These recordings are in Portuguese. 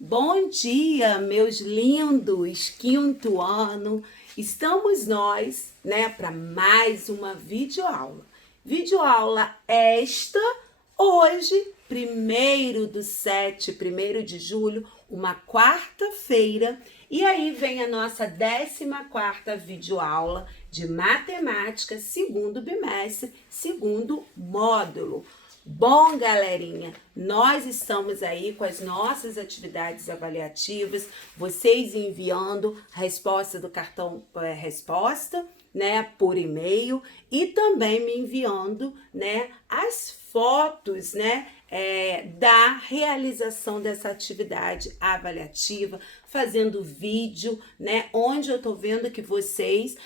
Bom dia, meus lindos, quinto ano. Estamos nós, para mais uma videoaula. Videoaula esta, hoje, 1º/7, 1º de julho, uma quarta-feira. E aí vem a nossa 14ª videoaula de matemática, segundo bimestre, segundo módulo. Bom, galerinha, nós estamos aí com as nossas atividades avaliativas, vocês enviando a resposta do cartão resposta, por e-mail e também me enviando, as fotos, da realização dessa atividade avaliativa, fazendo vídeo, onde eu tô vendo que vocês,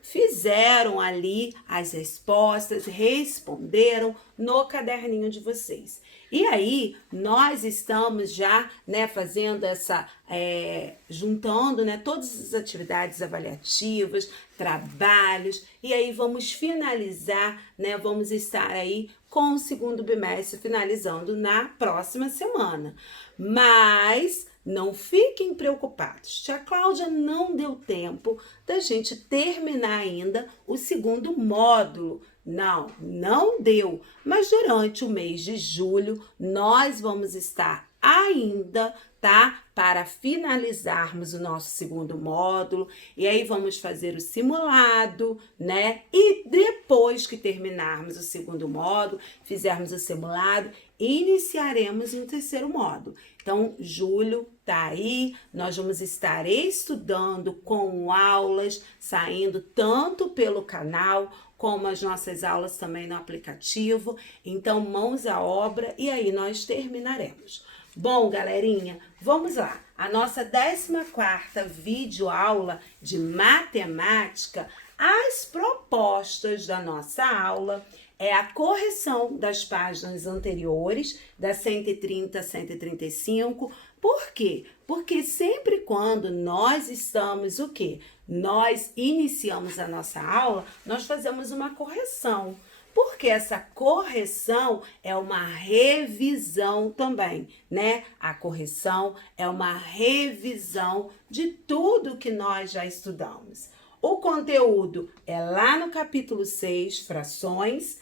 fizeram ali as respostas, responderam no caderninho de vocês. E aí, nós estamos já, fazendo essa, juntando, todas as atividades avaliativas, trabalhos, e aí vamos finalizar, vamos estar aí com o segundo bimestre finalizando na próxima semana. Mas não fiquem preocupados, tia Cláudia não deu tempo da gente terminar ainda o segundo módulo. Não deu, mas durante o mês de julho nós vamos estar ainda, para finalizarmos o nosso segundo módulo, e aí vamos fazer o simulado, E depois que terminarmos o segundo módulo, fizermos o simulado, iniciaremos o terceiro módulo. Então, julho tá aí, nós vamos estar estudando com aulas, saindo tanto pelo canal, como as nossas aulas também no aplicativo. Então, mãos à obra e aí nós terminaremos. Bom, galerinha, vamos lá. A nossa 14ª videoaula de matemática, as propostas da nossa aula é a correção das páginas anteriores, da 130 a 135. Por quê? Porque sempre quando nós estamos nós iniciamos a nossa aula, nós fazemos uma correção. Porque essa correção é uma revisão também, A correção é uma revisão de tudo que nós já estudamos. O conteúdo é lá no capítulo 6, frações,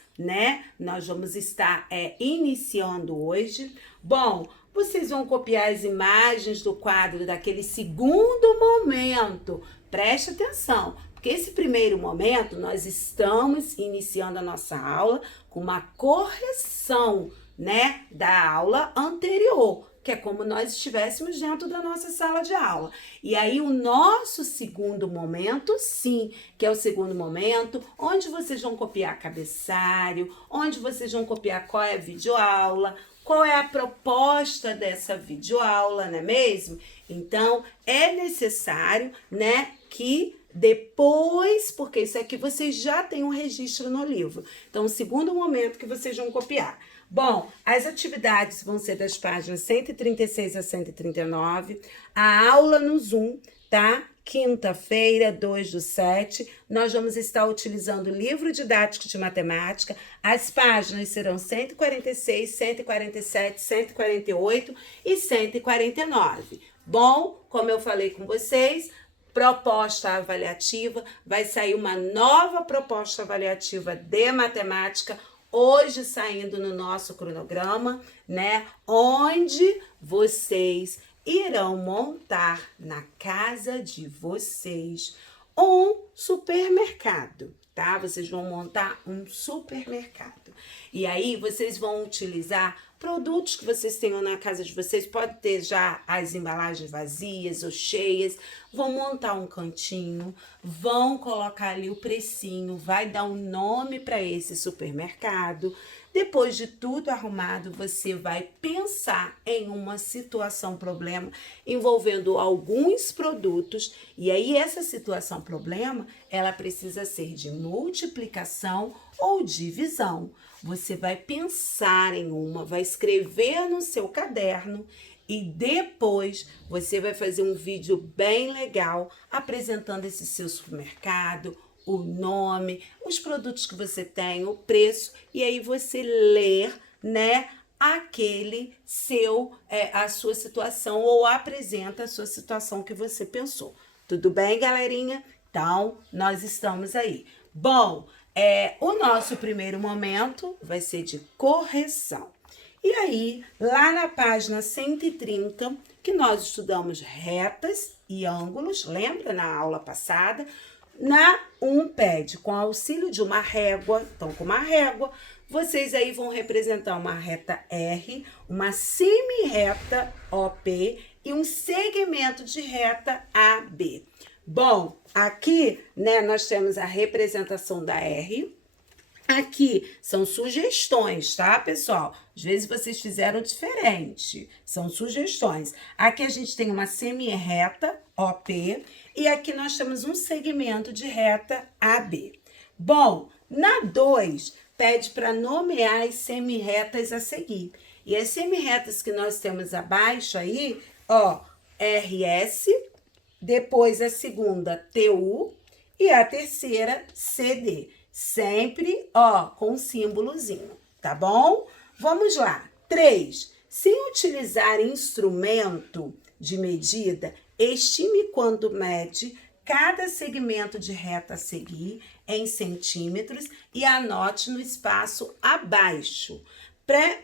Nós vamos estar iniciando hoje. Bom, vocês vão copiar as imagens do quadro daquele segundo momento. Preste atenção, porque esse primeiro momento nós estamos iniciando a nossa aula com uma correção, da aula anterior, que é como nós estivéssemos dentro da nossa sala de aula. E aí o nosso segundo momento, sim, que é o segundo momento, onde vocês vão copiar cabeçalho, onde vocês vão copiar qual é a videoaula, qual é a proposta dessa videoaula, não é mesmo? Então, é necessário, que depois, porque isso aqui vocês já têm um registro no livro. Então, o segundo momento que vocês vão copiar. Bom, as atividades vão ser das páginas 136 a 139. A aula no Zoom, Quinta-feira, 2/7, nós vamos estar utilizando o livro didático de matemática. As páginas serão 146, 147, 148 e 149. Bom, como eu falei com vocês, proposta avaliativa, vai sair uma nova proposta avaliativa de matemática, hoje saindo no nosso cronograma, Onde vocês irão montar na casa de vocês um supermercado, Vocês vão montar um supermercado. E aí vocês vão utilizar produtos que vocês tenham na casa de vocês, pode ter já as embalagens vazias ou cheias, vão montar um cantinho, vão colocar ali o precinho, vai dar um nome para esse supermercado. Depois de tudo arrumado, você vai pensar em uma situação problema envolvendo alguns produtos, e aí essa situação problema, ela precisa ser de multiplicação ou divisão. Você vai pensar em uma, vai escrever no seu caderno e depois você vai fazer um vídeo bem legal apresentando esse seu supermercado, o nome, os produtos que você tem, o preço, e aí você ler, a sua situação ou apresenta a sua situação que você pensou. Tudo bem, galerinha? Então, nós estamos aí. Bom, o nosso primeiro momento vai ser de correção. E aí, lá na página 130, que nós estudamos retas e ângulos, lembra na aula passada? Na 1 pede com auxílio de uma régua, então com uma régua, vocês aí vão representar uma reta R, uma semi-reta OP e um segmento de reta AB. Bom, aqui, né, nós temos a representação da R. Aqui são sugestões, tá, pessoal? Às vezes vocês fizeram diferente, são sugestões. Aqui a gente tem uma semi-reta OP e aqui nós temos um segmento de reta AB. Bom, na 2, pede para nomear as semi-retas a seguir. E as semi-retas que nós temos abaixo aí, ó, RS, depois a segunda TU e a terceira CD. Sempre, ó, com um símbolozinho, tá bom? Vamos lá. 3. Sem utilizar instrumento de medida, estime quando mede cada segmento de reta a seguir em centímetros e anote no espaço abaixo.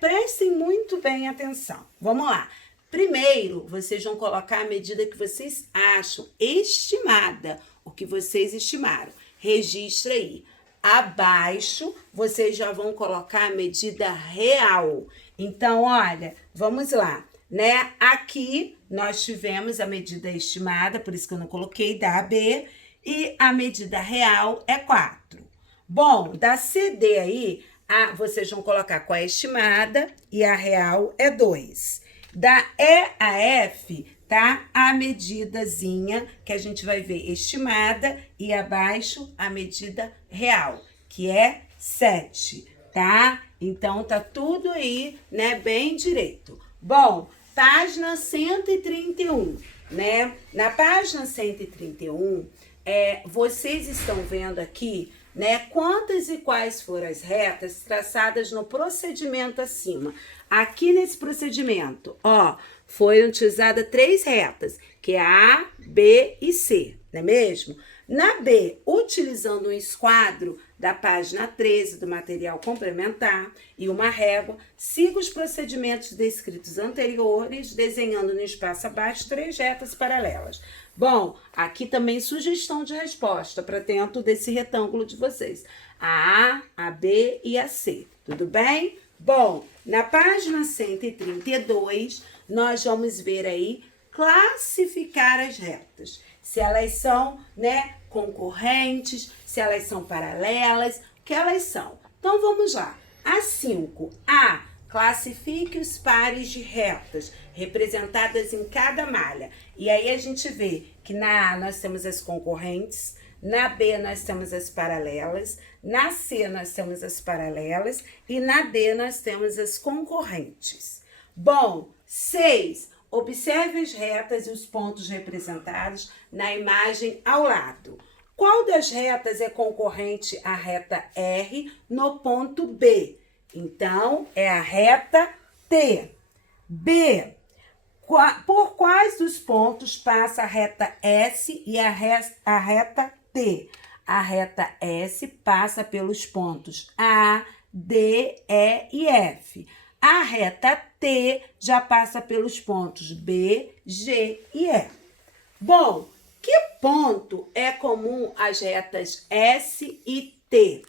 Prestem muito bem atenção. Vamos lá. Primeiro, vocês vão colocar a medida que vocês acham estimada, o que vocês estimaram. Registra aí. Abaixo, vocês já vão colocar a medida real. Então, olha, vamos lá, né? Aqui nós tivemos a medida estimada, por isso que eu não coloquei da AB, e a medida real é 4. Bom, da CD aí, vocês vão colocar com a estimada e a real é 2. Da E a F, tá? A medidazinha que a gente vai ver estimada e abaixo a medida real, que é 7, tá? Então, tá tudo aí, né, bem direito. Bom, página 131, né? Na página 131, vocês estão vendo aqui, né, quantas e quais foram as retas traçadas no procedimento acima. Aqui nesse procedimento, ó, foram utilizadas 3 retas, que é A, B e C, não é mesmo? Na B, utilizando um esquadro da página 13 do material complementar e uma régua, siga os procedimentos descritos anteriores, desenhando no espaço abaixo 3 retas paralelas. Bom, aqui também sugestão de resposta para dentro desse retângulo de vocês. A, a B e a C, tudo bem? Bom, na página 132, nós vamos ver aí classificar as retas. Se elas são, né, concorrentes, se elas são paralelas, o que elas são. Então, vamos lá. A 5. A. Classifique os pares de retas representadas em cada malha. E aí a gente vê que na A nós temos as concorrentes, na B nós temos as paralelas, na C nós temos as paralelas e na D nós temos as concorrentes. Bom, 6. Observe as retas e os pontos representados na imagem ao lado. Qual das retas é concorrente à reta R no ponto B? Então, é a reta T. B. Por quais dos pontos passa a reta S e a reta T? A reta S passa pelos pontos A, D, E e F. A reta T já passa pelos pontos B, G e E. Bom, que ponto é comum às retas S e T?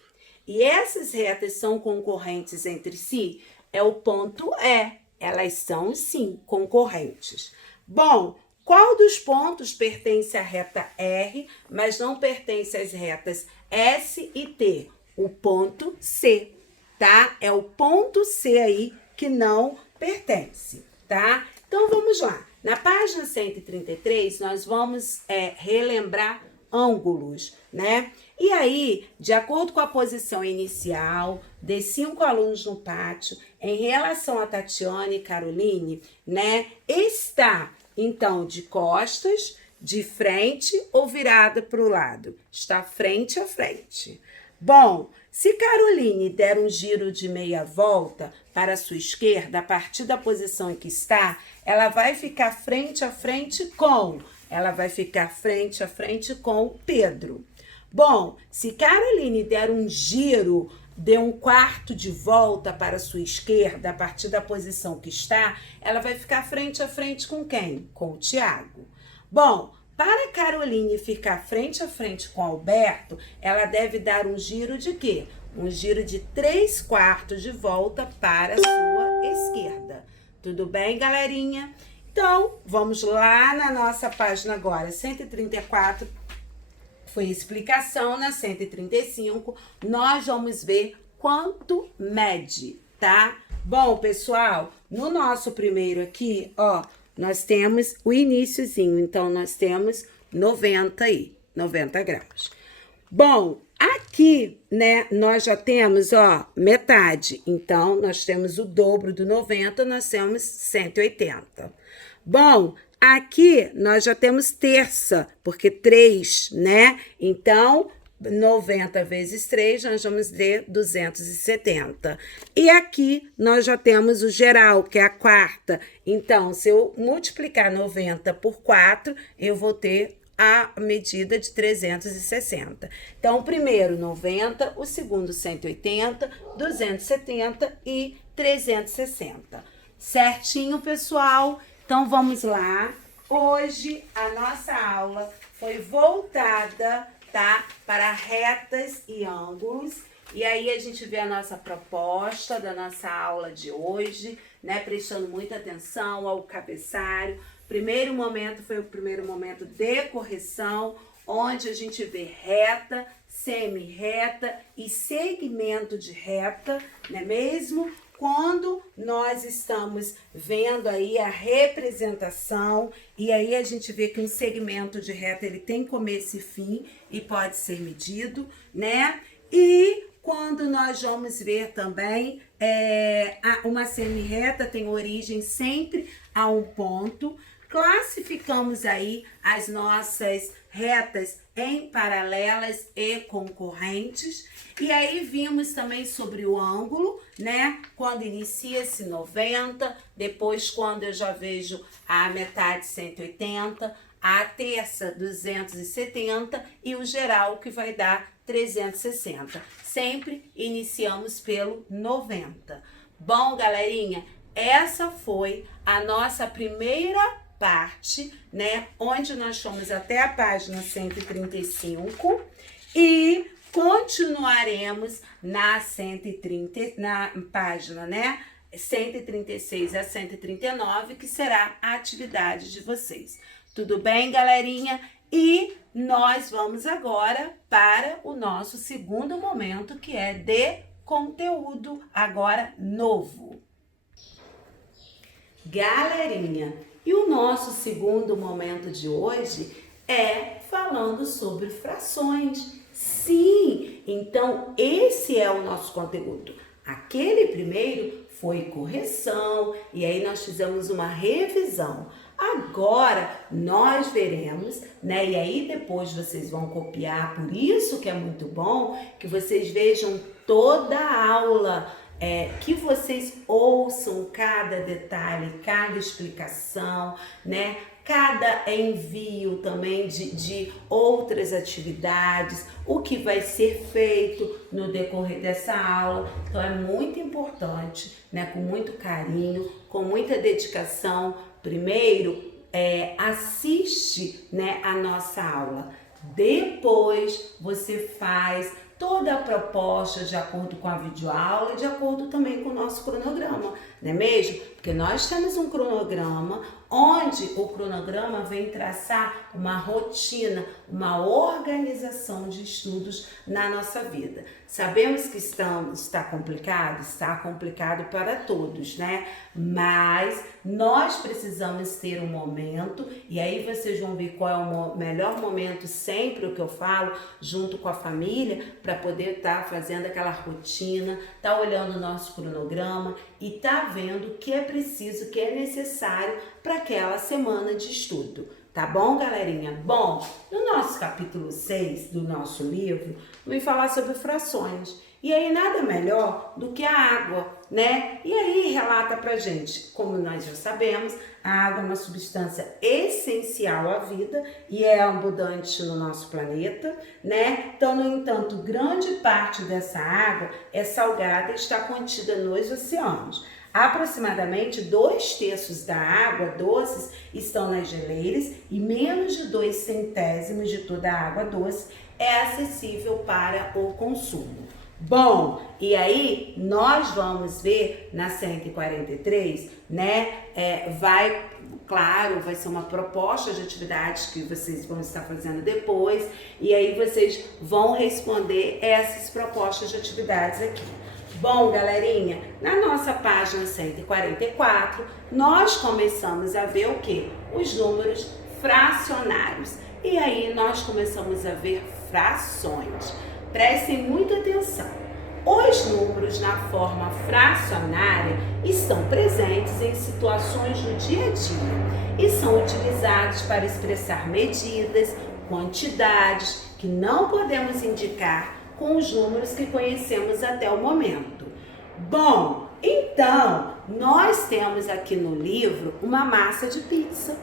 E essas retas são concorrentes entre si? É o ponto E. Elas são, sim, concorrentes. Bom, qual dos pontos pertence à reta R, mas não pertence às retas S e T? O ponto C, tá? É o ponto C aí que não pertence, tá? Então, vamos lá. Na página 133, nós vamos relembrar ângulos, né? E aí, de acordo com a posição inicial de 5 alunos no pátio, em relação a Tatiana e Caroline, né? Está, então, de costas, de frente ou virada para o lado? Está frente a frente. Bom, Se Caroline der um giro de meia volta para a sua esquerda, a partir da posição em que está, ela vai ficar frente a frente com... Ela vai ficar frente a frente com o Pedro. Bom, se Caroline der um giro, dê um quarto de volta para a sua esquerda, a partir da posição que está, ela vai ficar frente a frente com quem? Com o Tiago. Bom, para Caroline ficar frente a frente com Alberto, ela deve dar um giro de quê? Um giro de 3/4 de volta para a sua esquerda. Tudo bem, galerinha? Então, vamos lá na nossa página agora, 134, foi explicação. Na 135, nós vamos ver quanto mede, tá? Bom, pessoal, no nosso primeiro aqui, ó, nós temos o iniciozinho, então nós temos 90 graus. Bom, aqui, né, nós já temos, ó, metade, então nós temos o dobro do 90, nós temos 180. Bom, aqui nós já temos terça, porque 3, né? Então, 90 vezes 3, nós vamos ter 270. E aqui nós já temos o geral, que é a quarta. Então, se eu multiplicar 90 por 4, eu vou ter a medida de 360. Então, o primeiro 90, o segundo 180, 270 e 360. Certinho, pessoal? Então, vamos lá. Hoje, a nossa aula foi voltada, tá, para retas e ângulos. E aí, a gente vê a nossa proposta da nossa aula de hoje, né, prestando muita atenção ao cabeçalho. Primeiro momento foi o primeiro momento de correção, onde a gente vê reta, semi-reta e segmento de reta, não é mesmo? Quando nós estamos vendo aí a representação, e aí a gente vê que um segmento de reta ele tem começo e fim e pode ser medido, né? E quando nós vamos ver também uma semi-reta tem origem sempre a um ponto. Classificamos aí as nossas retas em paralelas e concorrentes. E aí vimos também sobre o ângulo, né? Quando inicia-se 90, depois quando eu já vejo a metade 180, a terça 270 e o geral que vai dar 360. Sempre iniciamos pelo 90. Bom, galerinha, essa foi a nossa primeira parte, né, onde nós fomos até a página 135 e continuaremos na página, né, 136 a 139, que será a atividade de vocês. Tudo bem, galerinha? E nós vamos agora para o nosso segundo momento, que é de conteúdo agora novo. Galerinha, e o nosso segundo momento de hoje é falando sobre frações. Sim, então esse é o nosso conteúdo. Aquele primeiro foi correção e aí nós fizemos uma revisão. Agora nós veremos, né? E aí depois vocês vão copiar, por isso que é muito bom que vocês vejam toda a aula. Que vocês ouçam cada detalhe, cada explicação, né? Cada envio também de outras atividades, o que vai ser feito no decorrer dessa aula. Então é muito importante, né? Com muito carinho, com muita dedicação. Primeiro, assiste, né, a nossa aula. Depois você faz toda a proposta de acordo com a videoaula e de acordo também com o nosso cronograma, não é mesmo? Porque nós temos um cronograma onde o cronograma vem traçar uma rotina, uma organização de estudos na nossa vida. Sabemos que está complicado para todos, né? Mas nós precisamos ter um momento, e aí vocês vão ver qual é o melhor momento, sempre o que eu falo, junto com a família, para poder estar fazendo aquela rotina, estar olhando o nosso cronograma e estar vendo o que é preciso, o que é necessário para aquela semana de estudo. Tá bom, galerinha? Bom, no nosso capítulo 6 do nosso livro, vou falar sobre frações. E aí nada melhor do que a água, né? E aí relata pra gente, como nós já sabemos, a água é uma substância essencial à vida e é abundante no nosso planeta, né? Então, no entanto, grande parte dessa água é salgada e está contida nos oceanos. Aproximadamente 2/3 da água doces estão nas geleiras e menos de 2/100 de toda a água doce é acessível para o consumo. Bom, e aí nós vamos ver na 143, né? Claro, vai ser uma proposta de atividades que vocês vão estar fazendo depois, e aí vocês vão responder essas propostas de atividades aqui. Bom, galerinha, na nossa página 144, nós começamos a ver o quê? Os números fracionários. E aí nós começamos a ver frações. Prestem muita atenção. Os números na forma fracionária estão presentes em situações do dia a dia e são utilizados para expressar medidas, quantidades que não podemos indicar com os números que conhecemos até o momento. Bom, então, nós temos aqui no livro uma massa de pizza.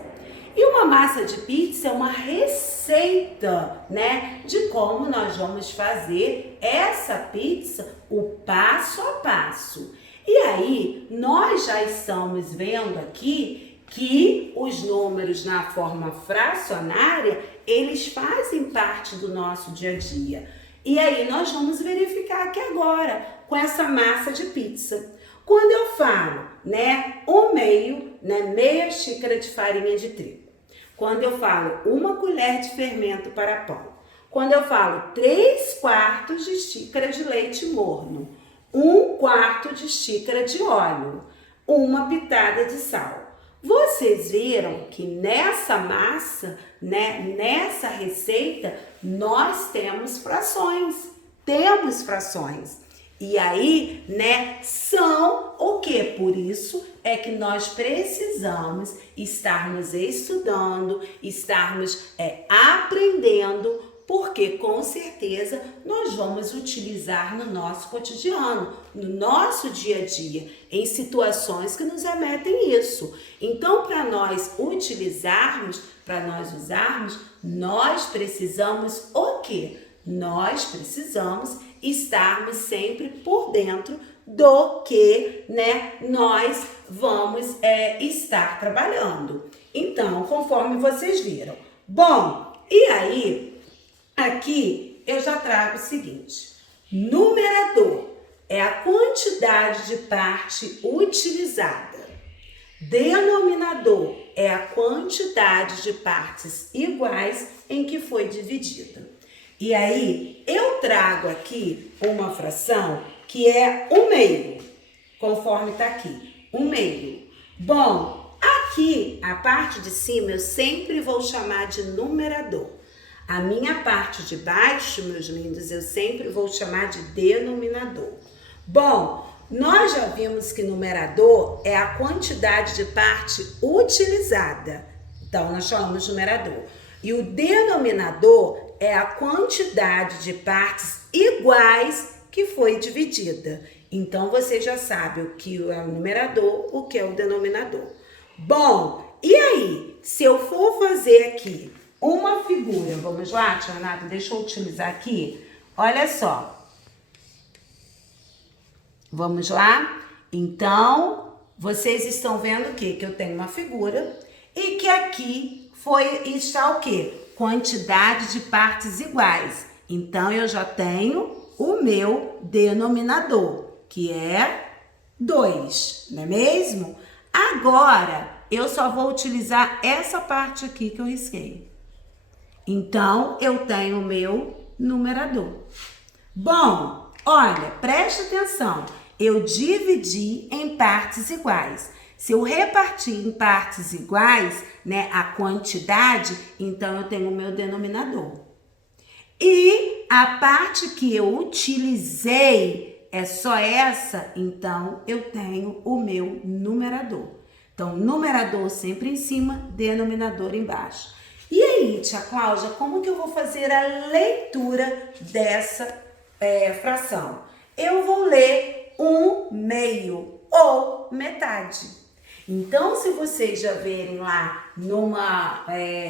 E uma massa de pizza é uma receita, né, de como nós vamos fazer essa pizza, o passo a passo. E aí, nós já estamos vendo aqui que os números na forma fracionária, eles fazem parte do nosso dia a dia. E aí, nós vamos verificar aqui agora, com essa massa de pizza. Quando eu falo, né, o meio, né, meia xícara de farinha de trigo. Quando eu falo 1 colher de fermento para pão. Quando eu falo 3/4 de xícara de leite morno. 1/4 de xícara de óleo. 1 pitada de sal. Vocês viram que nessa massa, né, nessa receita, nós temos frações. Temos frações. E aí, né, são o quê? Por isso é que nós precisamos estarmos estudando, estarmos aprendendo, porque com certeza nós vamos utilizar no nosso cotidiano, no nosso dia a dia, em situações que nos remetem isso. Então, para nós utilizarmos, para nós usarmos, nós precisamos o quê? Nós precisamos estarmos sempre por dentro do que, né, nós vamos estar trabalhando. Então, conforme vocês viram. Bom, e aí, aqui eu já trago o seguinte. Numerador é a quantidade de parte utilizada. Denominador é a quantidade de partes iguais em que foi dividida. E aí, eu trago aqui uma fração que é o meio, conforme está aqui, o meio. Bom, aqui, a parte de cima, eu sempre vou chamar de numerador. A minha parte de baixo, meus lindos, eu sempre vou chamar de denominador. Bom, nós já vimos que numerador é a quantidade de parte utilizada. Então, nós chamamos de numerador. E o denominador é a quantidade de partes iguais que foi dividida. Então, você já sabe o que é o numerador, o que é o denominador. Bom, e aí? Se eu for fazer aqui uma figura, vamos lá, tia Renata, deixa eu utilizar aqui. Olha só. Vamos lá? Então, vocês estão vendo o quê? Que eu tenho uma figura e que aqui está o quê? Quantidade de partes iguais. Então, eu já tenho o meu denominador, que é 2, não é mesmo? Agora, eu só vou utilizar essa parte aqui que eu risquei. Então, eu tenho o meu numerador. Bom, olha, preste atenção. Eu dividi em partes iguais. Se eu repartir em partes iguais, né, a quantidade, então eu tenho o meu denominador. E a parte que eu utilizei é só essa, então eu tenho o meu numerador. Então, numerador sempre em cima, denominador embaixo. E aí, tia Cláudia, como que eu vou fazer a leitura dessa fração? eu vou ler 1/2 ou metade. Então, se vocês já verem lá numa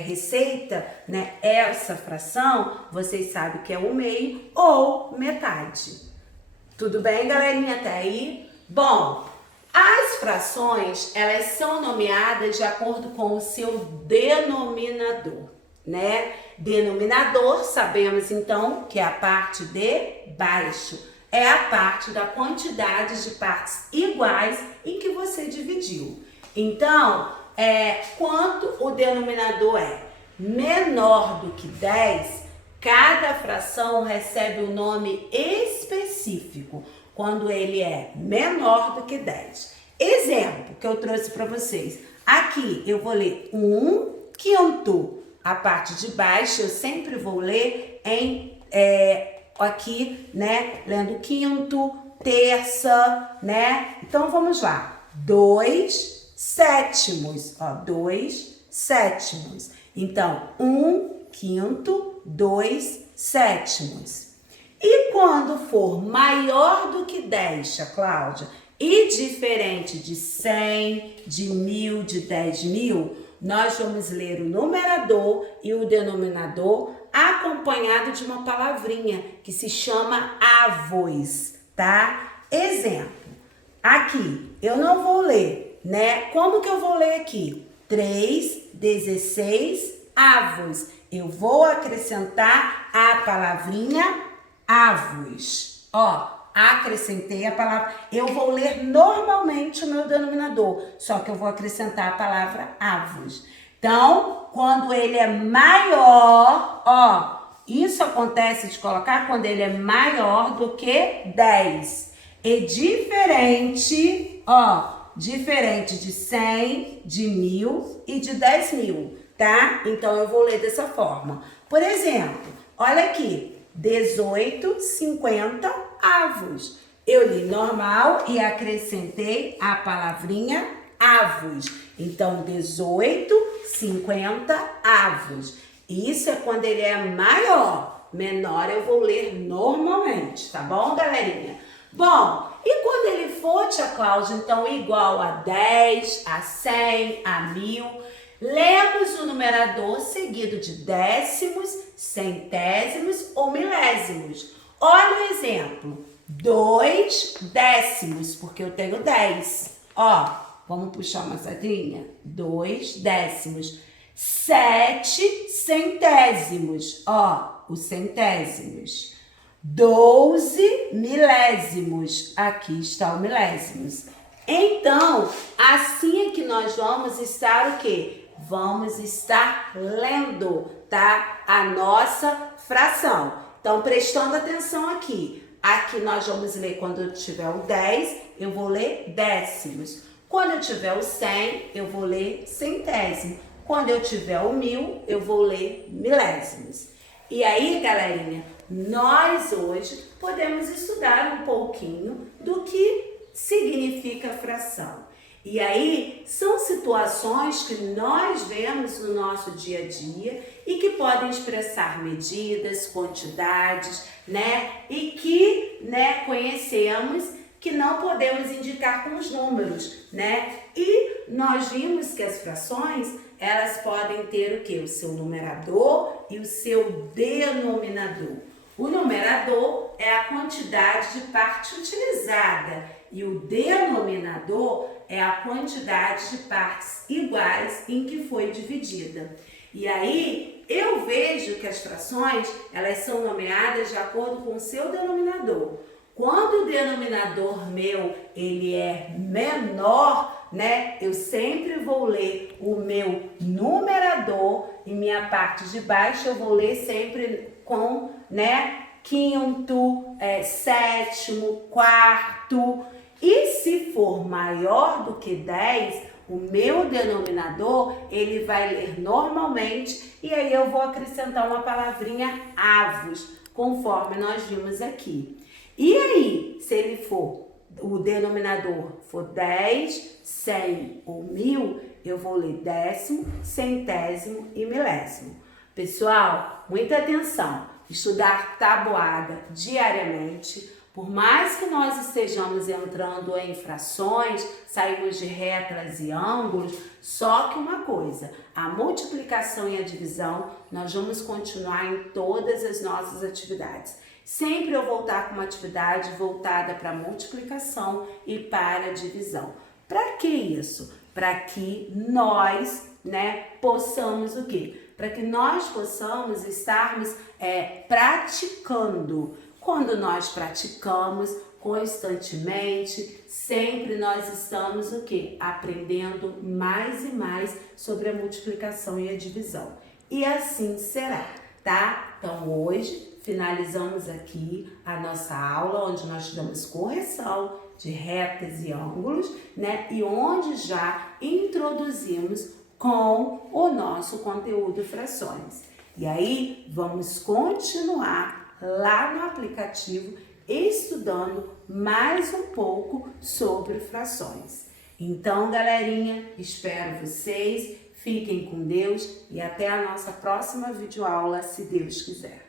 receita, né, essa fração, vocês sabem que é 1/2 ou metade. Tudo bem, galerinha? Até aí? Bom, as frações, elas são nomeadas de acordo com o seu denominador, né? Denominador, sabemos então que é a parte de baixo. É a parte da quantidade de partes iguais em que você dividiu. Então, quanto o denominador é menor do que 10, cada fração recebe um nome específico quando ele é menor do que 10. Exemplo que eu trouxe para vocês. Aqui eu vou ler 1/5. A parte de baixo eu sempre vou ler em aqui, né? Lendo quinto, terça, né? Então vamos lá. 2/7. Ó, 2/7. Então, 1/5, 2/7. E quando for maior do que 10, tia Cláudia, e diferente de 100, de 1000, de 10.000, nós vamos ler o numerador e o denominador acompanhado de uma palavrinha que se chama avos, tá? Exemplo, aqui eu não vou ler, né? Como que eu vou ler aqui? 3/16 avos. Eu vou acrescentar a palavrinha avos. Ó, acrescentei a palavra. Eu vou ler normalmente o meu denominador, só que eu vou acrescentar a palavra avos. Então, quando ele é maior, ó, isso acontece de colocar quando ele é maior do que 10. E diferente, ó, diferente de 100, de 1000 e de 10.000, tá? Então, eu vou ler dessa forma. Por exemplo, olha aqui, 18/50 avos. Eu li normal e acrescentei a palavrinha avos. Então, 18/50 avos. Isso é quando ele é maior. Menor eu vou ler normalmente, tá bom, galerinha? Bom, e quando ele for, tia Cláudia, então igual a 10, a 100, a 1000, lemos o numerador seguido de décimos, centésimos ou milésimos. Olha o exemplo. 2/10, porque eu tenho 10. Ó, vamos puxar uma sardinha. 2/10. 7/100. Ó, os centésimos. 12/milésimos. Aqui está o milésimos. Então, assim é que nós vamos estar o quê? Vamos estar lendo, tá? A nossa fração. Então, prestando atenção aqui. Aqui nós vamos ler quando eu tiver o 10, eu vou ler décimos. Quando eu tiver o 100, eu vou ler centésimo. Quando eu tiver o 1000, eu vou ler milésimos. E aí, galerinha, nós hoje podemos estudar um pouquinho do que significa fração. E aí, são situações que nós vemos no nosso dia a dia e que podem expressar medidas, quantidades, né? E que, né, conhecemos que não podemos indicar com os números, né? E nós vimos que as frações, elas podem ter o quê? O seu numerador e o seu denominador. O numerador é a quantidade de parte utilizada e o denominador é a quantidade de partes iguais em que foi dividida. E aí, eu vejo que as frações, elas são nomeadas de acordo com o seu denominador. Quando o denominador meu, ele é menor, né? Eu sempre vou ler o meu numerador e minha parte de baixo eu vou ler sempre com, né? Quinto, sétimo, quarto. E se for maior do que 10, o meu denominador, ele vai ler normalmente e aí eu vou acrescentar uma palavrinha avos, conforme nós vimos aqui. E aí, se ele for, o denominador for 10, 100 ou 1000, eu vou ler décimo, centésimo e milésimo. Pessoal, muita atenção. Estudar tabuada diariamente Por mais que nós estejamos entrando em frações, saímos de retas e ângulos, só que uma coisa, a multiplicação e a divisão, nós vamos continuar em todas as nossas atividades. Sempre eu vou estar com uma atividade voltada para a multiplicação e para a divisão. Para que isso? Para que nós, possamos o quê? Para que nós possamos estarmos praticando. Quando nós praticamos constantemente, sempre nós estamos o quê? Aprendendo mais e mais sobre a multiplicação e a divisão. E assim será, tá? Então hoje finalizamos aqui a nossa aula, onde nós damos correção de retas e ângulos, e onde já introduzimos com o nosso conteúdo frações. E aí, vamos continuar lá no aplicativo estudando mais um pouco sobre frações. Então, galerinha, espero vocês, fiquem com Deus e até a nossa próxima videoaula, se Deus quiser.